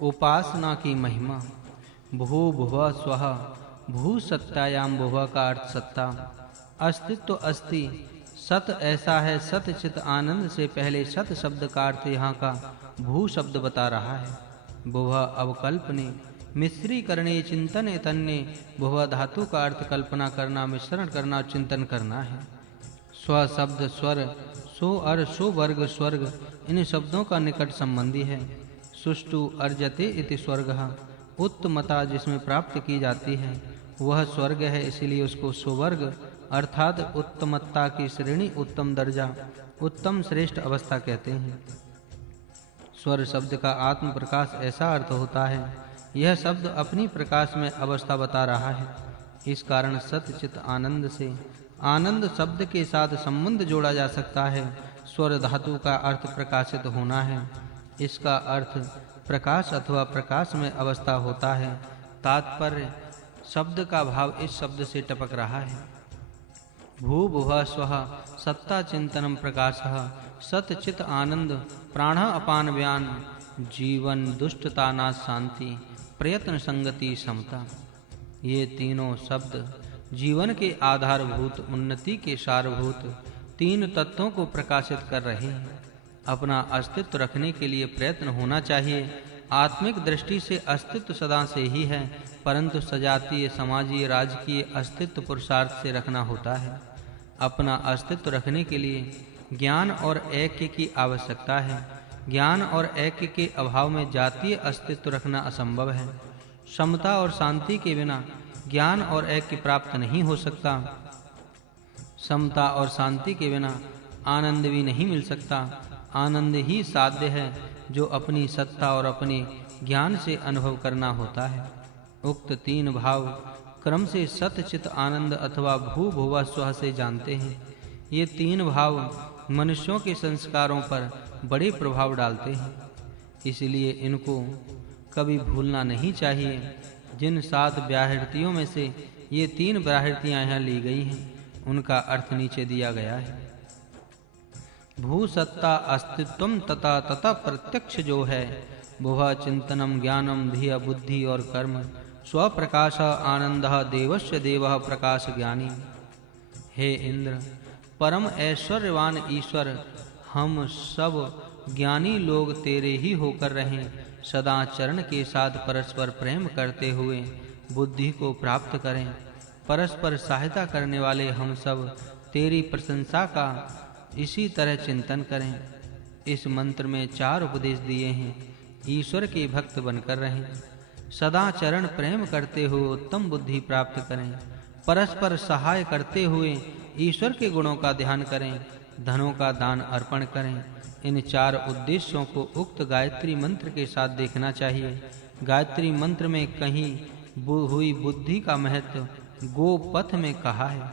उपासना की महिमा। भू भुवः स्वः, भू सत्तायाम, भुवः का अर्थ सत्ता, अस्तित्व अस्ति, सत ऐसा है, सत चित आनंद से पहले सत शब्द का अर्थ यहाँ का भू शब्द बता रहा है। भुवः अवकल्पने, मिश्री करने, चिंतन तन्ने, भुवः धातु का अर्थ कल्पना करना, मिश्रण करना, चिंतन करना है। स्व शब्द स्वर, सो अर सो वर्ग स्वर्ग, इन शब्दों का निकट संबंधी है। सुष्टु अर्जते इति स्वर्गः, उत्तमता जिसमें प्राप्त की जाती है वह स्वर्ग है, इसलिए उसको सुवर्ग अर्थात उत्तमता की श्रेणी, उत्तम दर्जा, उत्तम श्रेष्ठ अवस्था कहते हैं। स्वर शब्द का आत्म प्रकाश ऐसा अर्थ होता है, यह शब्द अपनी प्रकाश में अवस्था बता रहा है। इस कारण सतचित आनंद से आनंद शब्द के साथ संबंध जोड़ा जा सकता है। स्वर धातु का अर्थ प्रकाशित होना है, इसका अर्थ प्रकाश अथवा प्रकाश में अवस्था होता है। तात्पर्य शब्द का भाव इस शब्द से टपक रहा है। भू भुवः स्वः, सत्ता चिंतनम प्रकाशः, सत चित आनंद, प्राण अपान व्यान, जीवन दुष्टता नाश शांति, प्रयत्न संगति समता। ये तीनों शब्द जीवन के आधारभूत, उन्नति के सारभूत तीन तत्वों को प्रकाशित कर रहे हैं। अपना अस्तित्व रखने के लिए प्रयत्न होना चाहिए। आत्मिक दृष्टि से अस्तित्व सदा से ही है, परंतु सजातीय, समाजीय, राजकीय अस्तित्व पुरुषार्थ से रखना होता है। अपना अस्तित्व रखने के लिए ज्ञान और ऐक्य की आवश्यकता है। ज्ञान और ऐक्य के अभाव में जातीय अस्तित्व रखना असंभव है। समता और शांति के बिना ज्ञान और ऐक्य प्राप्त नहीं हो सकता। समता और शांति के बिना आनंद भी नहीं मिल सकता। आनंद ही साध्य है जो अपनी सत्ता और अपने ज्ञान से अनुभव करना होता है। उक्त तीन भाव क्रम से सतचित आनंद अथवा भू भुवः स्वः से जानते हैं। ये तीन भाव मनुष्यों के संस्कारों पर बड़े प्रभाव डालते हैं, इसलिए इनको कभी भूलना नहीं चाहिए। जिन 7 व्याहृतियों में से ये 3 व्याहृतियां यहाँ ली गई हैं, उनका अर्थ नीचे दिया गया है। भू सत्ता अस्तित्वम तथा तथा प्रत्यक्ष जो है, भुवः चिंतनम ज्ञानम धिया बुद्धि और कर्म, स्वप्रकाश आनंदः देवस्य देवः प्रकाश ज्ञानी। हे इंद्र, परम ऐश्वर्यवान ईश्वर, हम सब ज्ञानी लोग तेरे ही होकर रहें। सदा चरण के साथ परस्पर प्रेम करते हुए बुद्धि को प्राप्त करें। परस्पर सहायता करने वाले हम सब तेरी प्रशंसा का इसी तरह चिंतन करें। इस मंत्र में 4 उपदेश दिए हैं। ईश्वर के भक्त बनकर रहें, सदा चरण प्रेम करते हुए उत्तम बुद्धि प्राप्त करें, परस्पर सहाय करते हुए ईश्वर के गुणों का ध्यान करें, धनों का दान अर्पण करें। इन 4 उद्देश्यों को उक्त गायत्री मंत्र के साथ देखना चाहिए। गायत्री मंत्र में कहीं हुई बुद्धि का महत्व गोपथ में कहा है।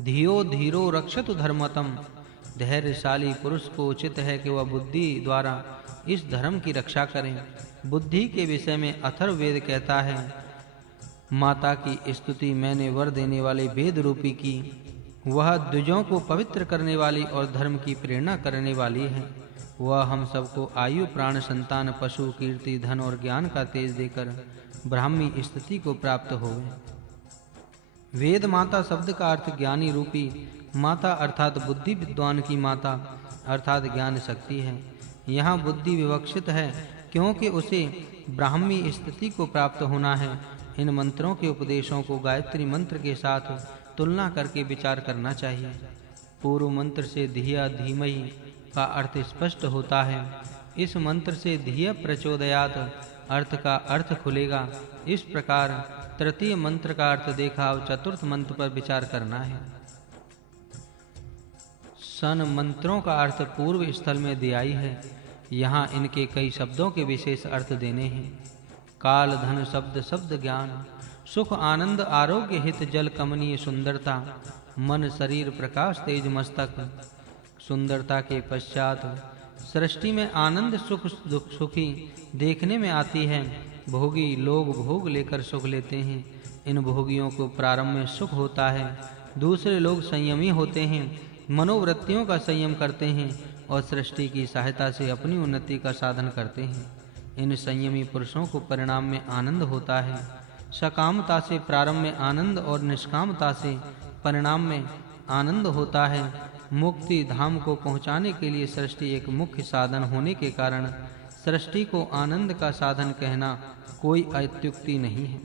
धियो धीरो रक्षतु धर्मतम, धैर्यशाली पुरुष को उचित है कि वह बुद्धि द्वारा इस धर्म की रक्षा करें। बुद्धि के विषय में अथर्ववेद कहता है, माता की स्तुति मैंने वर देने वाले वेद रूपी की। वह द्विजों को पवित्र करने वाली और धर्म की प्रेरणा करने वाली है। वह हम सबको आयु, प्राण, संतान, पशु, कीर्ति, धन और ज्ञान का तेज देकर ब्राह्मी स्थिति को प्राप्त होवे। वेद माता शब्द का अर्थ ज्ञानी रूपी माता अर्थात बुद्धि विद्वान की माता अर्थात ज्ञान शक्ति है। यहाँ बुद्धि विवक्षित है क्योंकि उसे ब्राह्मी स्थिति को प्राप्त होना है। इन मंत्रों के उपदेशों को गायत्री मंत्र के साथ तुलना करके विचार करना चाहिए। पूर्व मंत्र से धिया धीमहि का अर्थ स्पष्ट होता है। इस मंत्र से धिया प्रचोदयात् अर्थ का अर्थ खुलेगा। इस प्रकार तृतीय मंत्र का अर्थ देखा और चतुर्थ मंत्र पर विचार करना है। सन मंत्रों का अर्थ पूर्व स्थल में दिया ही है। यहाँ इनके कई शब्दों के विशेष अर्थ देने हैं। काल, धन, शब्द, शब्द ज्ञान, सुख, आनंद, आरोग्य, हित, जल, कमनीय, सुंदरता, मन, शरीर, प्रकाश, तेज, मस्तक। सुंदरता के पश्चात सृष्टि में आनंद, सुख, दुख, सुखी देखने में आती है। भोगी लोग भोग लेकर सुख लेते हैं। इन भोगियों को प्रारंभ में सुख होता है। दूसरे लोग संयमी होते हैं, मनोवृत्तियों का संयम करते हैं और सृष्टि की सहायता से अपनी उन्नति का साधन करते हैं। इन संयमी पुरुषों को परिणाम में आनंद होता है। सकामता से प्रारंभ में आनंद और निष्कामता से परिणाम में आनंद होता है। मुक्ति धाम को पहुंचाने के लिए सृष्टि एक मुख्य साधन होने के कारण सृष्टि को आनंद का साधन कहना कोई अत्युक्ति नहीं है।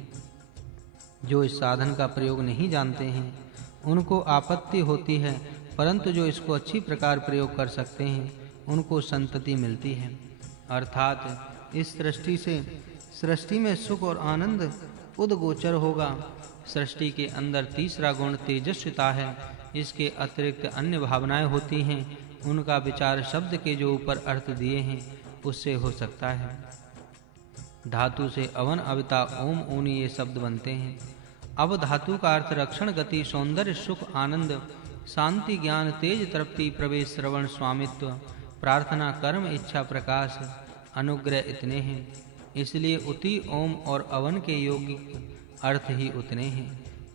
जो इस साधन का प्रयोग नहीं जानते हैं उनको आपत्ति होती है, परंतु जो इसको अच्छी प्रकार प्रयोग कर सकते हैं उनको संतति मिलती है। अर्थात इस सृष्टि से सृष्टि में सुख और आनंद उद्गोचर होगा। सृष्टि के अंदर तीसरा गुण तेजस्विता है। इसके अतिरिक्त अन्य भावनाएं होती हैं, उनका विचार शब्द के जो ऊपर अर्थ दिए हैं उससे हो सकता है। धातु से अवन, अविता, ओम, ऊनी ये शब्द बनते हैं। अब धातु का अर्थ रक्षण, गति, सौंदर्य, सुख, आनंद, शांति, ज्ञान, तेज, तृप्ति, प्रवेश, श्रवण, स्वामित्व, प्रार्थना, कर्म, इच्छा, प्रकाश, अनुग्रह इतने हैं। इसलिए उति, ओम और अवन के यौगिक अर्थ ही उतने हैं।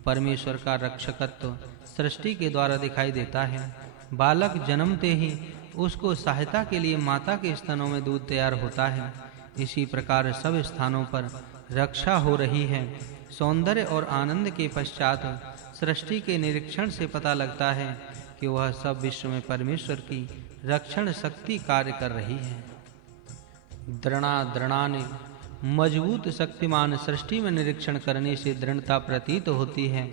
परमेश्वर का रक्षकत्व सृष्टि के द्वारा दिखाई देता है। बालक जन्मते ही उसको सहायता के लिए माता के स्तनों में दूध तैयार होता है। इसी प्रकार सब स्थानों पर रक्षा हो रही है। सौंदर्य और आनंद के पश्चात सृष्टि के निरीक्षण से पता लगता है कि वह सब विश्व में परमेश्वर की रक्षण शक्ति कार्य कर रही है। दृढ़ाने मजबूत शक्तिमान सृष्टि में निरीक्षण करने से दृढ़ता प्रतीत होती है।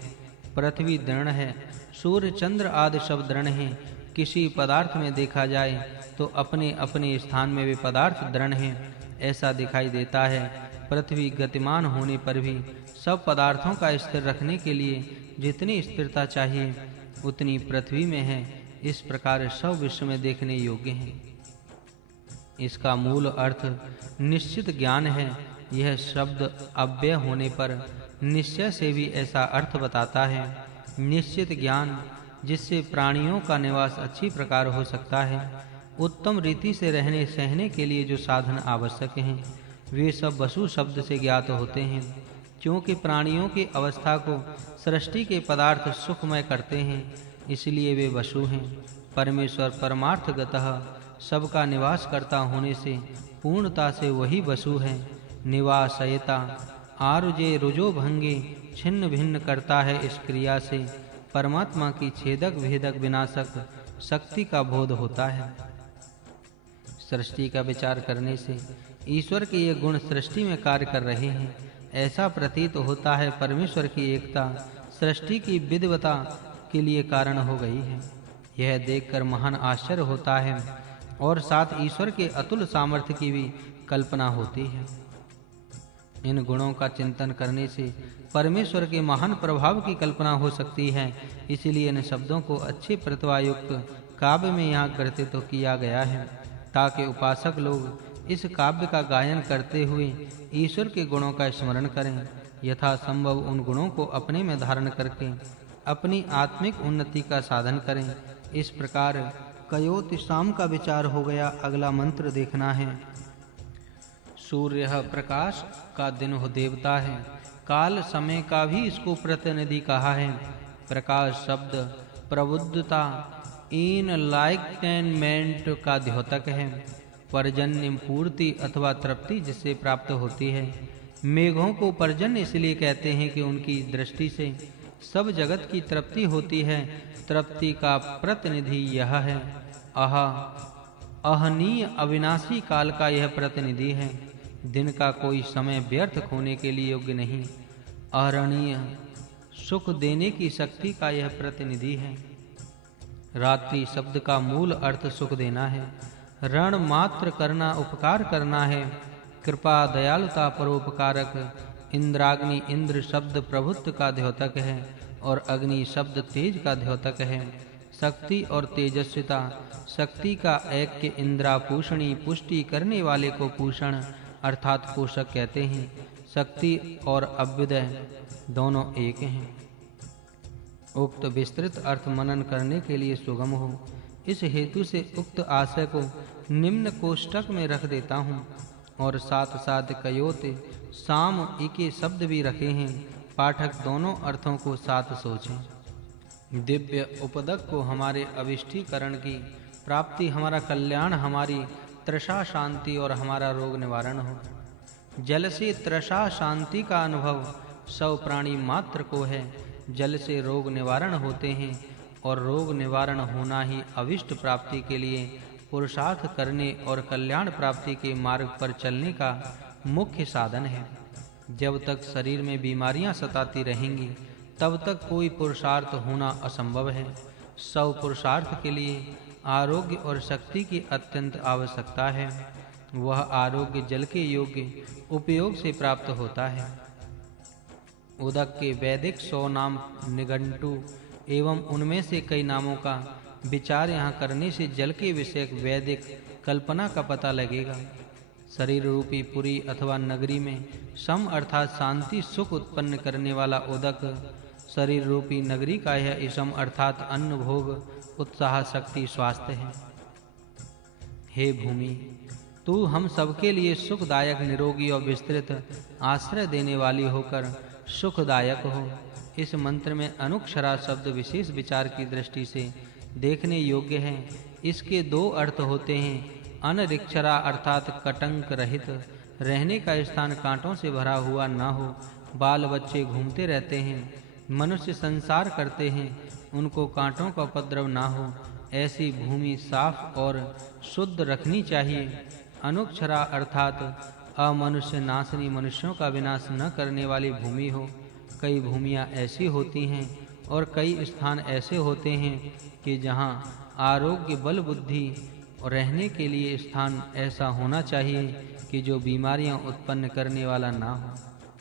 पृथ्वी दृढ़ है, सूर्य, चंद्र आदि सब दृढ़ हैं। किसी पदार्थ में देखा जाए तो अपने अपने स्थान में वे पदार्थ दृढ़ हैं ऐसा दिखाई देता है। पृथ्वी गतिमान होने पर भी सब पदार्थों का स्थिर रखने के लिए जितनी स्थिरता चाहिए उतनी पृथ्वी में है। इस प्रकार सब विश्व में देखने योग्य हैं। इसका मूल अर्थ निश्चित ज्ञान है। यह शब्द अव्यय होने पर निश्चय से भी ऐसा अर्थ बताता है। निश्चित ज्ञान जिससे प्राणियों का निवास अच्छी प्रकार हो सकता है। उत्तम रीति से रहने सहने के लिए जो साधन आवश्यक हैं वे सब वसु शब्द से ज्ञात होते हैं। क्योंकि प्राणियों की अवस्था को सृष्टि के पदार्थ सुखमय करते हैं, इसलिए वे वसु हैं। परमेश्वर परमार्थगतः सबका निवास करता होने से पूर्णता से वही वसु है। निवासयता आरुजे रुजो भंगे छिन्न भिन्न करता है। इस क्रिया से परमात्मा की छेदक भेदक विनाशक शक्ति का बोध होता है। सृष्टि का विचार करने से ईश्वर के ये गुण सृष्टि में कार्य कर रहे हैं ऐसा प्रतीत होता है। परमेश्वर की एकता सृष्टि की विद्वता के लिए कारण हो गई है। यह देखकर महान आश्चर्य होता है और साथ ईश्वर के अतुल सामर्थ्य की भी कल्पना होती है। इन गुणों का चिंतन करने से परमेश्वर के महान प्रभाव की कल्पना हो सकती है। इसलिए इन शब्दों को अच्छे प्रतिभायुक्त काव्य में यहाँ ग्रथित तो किया गया है ताकि उपासक लोग इस काव्य का गायन करते हुए ईश्वर के गुणों का स्मरण करें। यथा संभव उन गुणों को अपने में धारण करके अपनी आत्मिक उन्नति का साधन करें। इस प्रकार कयोति शाम का विचार हो गया। अगला मंत्र देखना है। सूर्य प्रकाश का दिन हो देवता है। काल समय का भी इसको प्रतिनिधि कहा है। प्रकाश शब्द प्रबुद्धता इनलाइटमेंट का द्योतक है। पर्जन्य पूर्ति अथवा तृप्ति जिससे प्राप्त होती है। मेघों को पर्जन्य इसलिए कहते हैं कि उनकी दृष्टि से सब जगत की तृप्ति होती है। तृप्ति का प्रतिनिधि यह है। अहनीय अविनाशी काल का यह प्रतिनिधि है। दिन का कोई समय व्यर्थ खोने के लिए योग्य नहीं। अहरणीय सुख देने की शक्ति का यह प्रतिनिधि है। रात्रि शब्द का मूल अर्थ सुख देना है। ऋण मात्र करना उपकार करना है। कृपा दयालुता परोपकारक। इंद्राग्नि इंद्र शब्द प्रभुत्व का द्योतक है और अग्नि शब्द तेज का द्योतक है। शक्ति और तेजस्विता शक्ति का ऐक्य। इंद्रापूषणी पुष्टि करने वाले को पूषण अर्थात पोषक कहते हैं। शक्ति और अभ्युदय दोनों एक हैं। उक्त विस्तृत अर्थ मनन करने के लिए सुगम हो, इस हेतु से उक्त आशय को निम्न कोष्टक में रख देता हूँ और साथ साथ कयोते साम इके शब्द भी रखे हैं। पाठक दोनों अर्थों को साथ सोचें। दिव्य उपदक को हमारे अभिष्टीकरण की प्राप्ति, हमारा कल्याण, हमारी तृषा शांति और हमारा रोग निवारण हो। जल से तृषा शांति का अनुभव सब प्राणी मात्र को है। जल से रोग निवारण होते हैं और रोग निवारण होना ही अविष्ट प्राप्ति के लिए पुरुषार्थ करने और कल्याण प्राप्ति के मार्ग पर चलने का मुख्य साधन है। जब तक शरीर में बीमारियां सताती रहेंगी तब तक कोई पुरुषार्थ होना असंभव है। सब पुरुषार्थ के लिए आरोग्य और शक्ति की अत्यंत आवश्यकता है। वह आरोग्य जल के योग्य उपयोग से प्राप्त होता है। उदक के वैदिक 100 नाम निघंटु एवं उनमें से कई नामों का विचार यहाँ करने से जल के विषयक वैदिक कल्पना का पता लगेगा। शरीर रूपी पुरी अथवा नगरी में सम अर्थात शांति सुख उत्पन्न करने वाला उदक, शरीर रूपी नगरी का यह इसम अर्थात अन्न भोग उत्साह शक्ति स्वास्थ्य है। हे भूमि, तू हम सबके लिए सुखदायक निरोगी और विस्तृत आश्रय देने वाली होकर सुखदायक हो। इस मंत्र में अनुक्षरा शब्द विशेष विचार की दृष्टि से देखने योग्य है। इसके 2 अर्थ होते हैं। अनरिक्षरा अर्थात कटंक रहित, रहने का स्थान कांटों से भरा हुआ न हो। बाल बच्चे घूमते रहते हैं, मनुष्य संसार करते हैं, उनको कांटों का उपद्रव न हो, ऐसी भूमि साफ और शुद्ध रखनी चाहिए। अनुक्षरा अर्थात अमनुष्य नाशनी, मनुष्यों का विनाश न करने वाली भूमि हो। कई भूमियां ऐसी होती हैं और कई स्थान ऐसे होते हैं कि जहां आरोग्य बल बुद्धि और रहने के लिए स्थान ऐसा होना चाहिए कि जो बीमारियां उत्पन्न करने वाला ना हो।